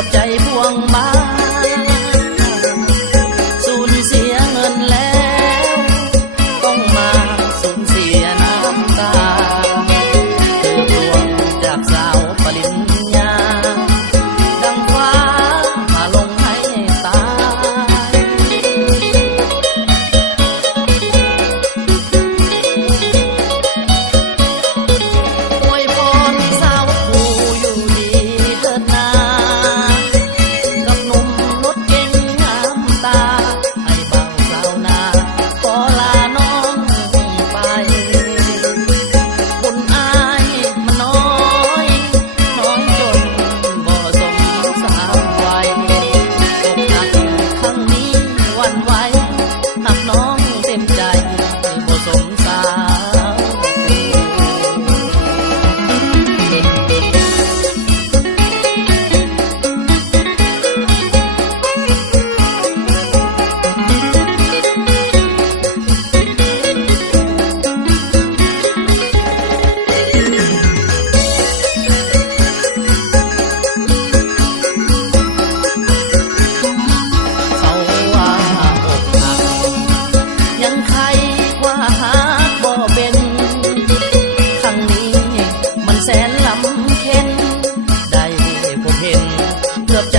อบใจพวงมาสูญเสียเงินแล้วต้องมาสูญเสียน้ำตาเธอพวงจากสาวปริญญาดังฟ้าผ่าลงให้ตายอวยพรสาวผู้อยู่ดีเถิดนากับหนุ่มรถเก๋งงามตาให้เบาสาวนาขอลาน้องไปบุญอายมันน้อยจนบ่สมสาววัยอกหักครั้งนี้หวั่นไหวหักน้องเต็มใจบ่สมสาวเขาว่าอกหักยังใครว่าหาบ่เป็นครั้งนี้มันแสนลำเค็ญได้พบเห็นเกือบใจ